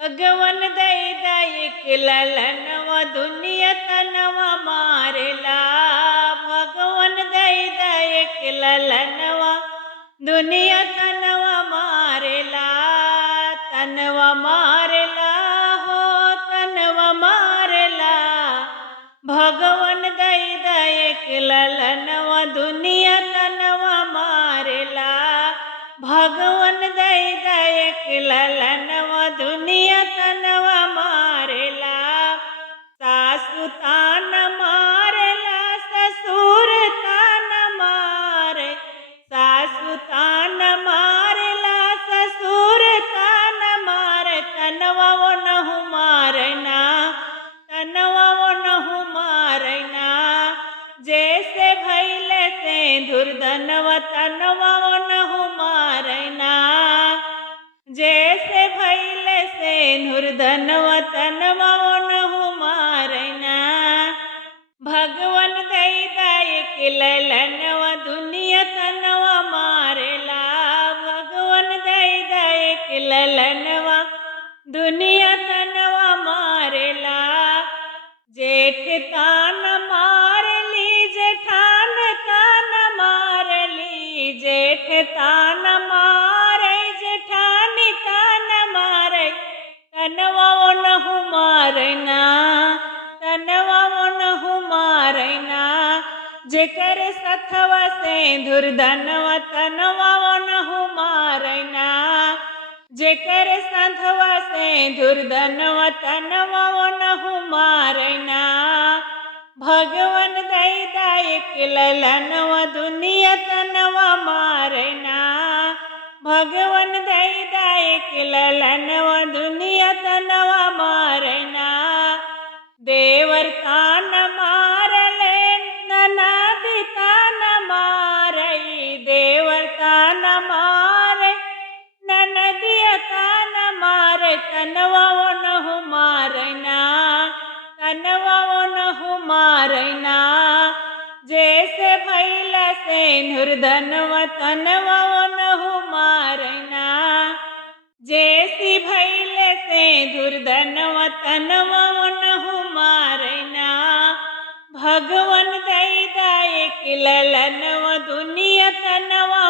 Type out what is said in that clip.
भगवन दई दई ललनवा दुनिया तनवा मारेला। भगवन दई दई ललनवा दुनिया तनवा मारेला। तनवा मारेला हो तनवा मारेला। भगवन दई दई ललनवा दुनिया तनवा मारेला। भगवन दई दई ललनवा दुनिया तनवा मारेला। सासु तान मारेला ससुर तान मारे। सासु तान मारेला ससुर तान मारे। तनवा वो नहु मारना तनवा वो नहु मारना। जैसे भैले से दुर्धनवा तनवा वो नहु मारना। जैसे भैले से दुर्धनवा तनवा वो नहु मारना। भगवन दई दई ललनवा दुनिया तनवा मारेला। भगवन दई दई ललनवा दुनिया तनवा मारेला। जेठ तान मारली जेठान तान मारली। जेठ तान मारे जेठानी तान मारे। तनवा वो नहु मारना तनवा वो नहु मारना। जेकर सथवा से दुर्धनवा तनवा वो नहु मारना। जेकर संधवा से दुर्धनवा तनवा वो नहु मारना। भगवन दई दई ललनवा दुनिया तनवा मारना। भगवन दई दई ललनवा दुनिया तनवा मारना। देवर तान मारले ननदी तान मारई। देवर तान मारे ननदिया तान मारे। तनवा वो नहु मारना तनवा वो नहु मारना। जैसे भैला से दुर्धनवा तनवा वो नहु मारना। जैसी भैले से दुर्धनवा तनवा वो नहु मारना। भगवन दई दई ललनवा दुनिया तनवा